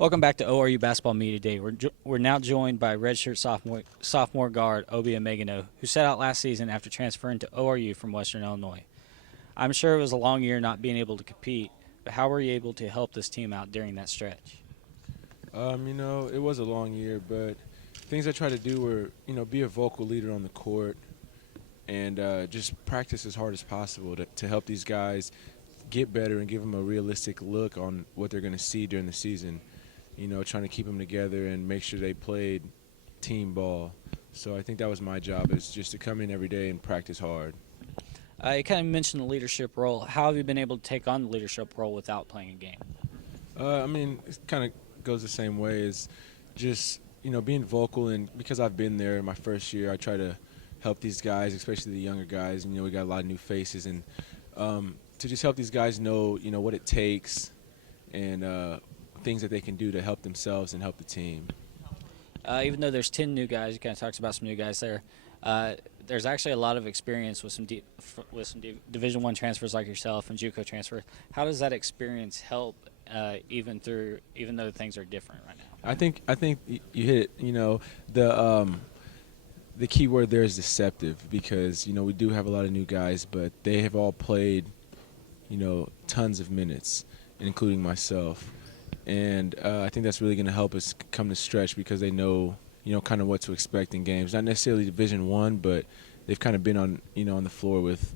Welcome back to ORU Basketball Media Day. We're now joined by Redshirt sophomore guard Obi Emegano, who set out last season after transferring to ORU from Western Illinois. I'm sure it was a long year not being able to compete, but how were you able to help this team out during that stretch? It was a long year, but things I tried to do were, be a vocal leader on the court and just practice as hard as possible to help these guys get better and give them a realistic look on what they're going to see during the season. Trying to keep them together and make sure they played team ball. So I think that was my job, is just to come in every day and practice hard. You kind of mentioned the leadership role. How have you been able to take on the leadership role without playing a game? It kind of goes the same way as just, being vocal. And because I've been there in my first year, I try to help these guys, especially the younger guys. We got a lot of new faces. And to just help these guys know, what it takes and things that they can do to help themselves and help the team. Even though there's 10 new guys, you kind of talks about some new guys there. There's actually a lot of experience with some Division I transfers like yourself and JUCO transfer. How does that experience help, even though things are different right now? I think you hit it. The key word there is deceptive, because we do have a lot of new guys, but they have all played tons of minutes, including myself. And I think that's really going to help us come to stretch, because they know, kind of what to expect in games. Not necessarily Division I, but they've kind of been on the floor with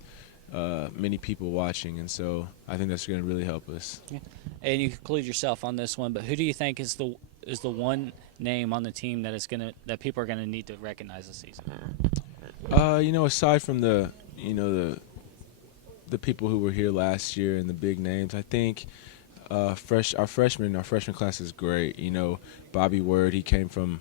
many people watching, and so I think that's going to really help us. Yeah. And you conclude yourself on this one, but who do you think is the one name on the team that people are going to need to recognize this season? Aside from the people who were here last year and the big names, I think our freshman class is great. Bobby Word, he came from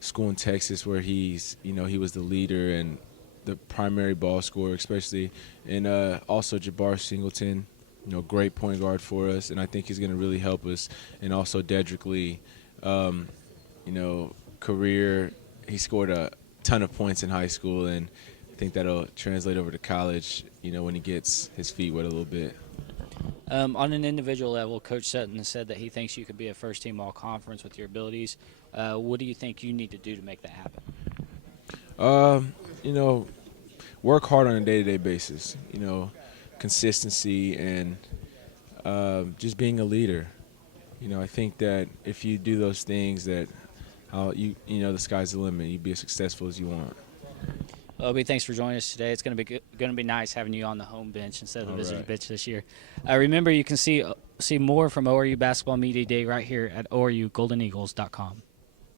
school in Texas where he was the leader and the primary ball scorer, especially, and also Jabbar Singleton, great point guard for us, and I think he's going to really help us. And also Dedrick Lee, career, he scored a ton of points in high school, and I think that'll translate over to college, when he gets his feet wet a little bit. On an individual level, Coach Sutton has said that he thinks you could be a first-team All-Conference with your abilities. What do you think you need to do to make that happen? Work hard on a day-to-day basis. Consistency and just being a leader. I think that if you do those things, that the sky's the limit. You be as successful as you want. Obi, thanks for joining us today. It's going to be nice having you on the home bench instead of the visiting bench this year. Remember, you can see more from ORU Basketball Media Day right here at ORUGoldenEagles.com.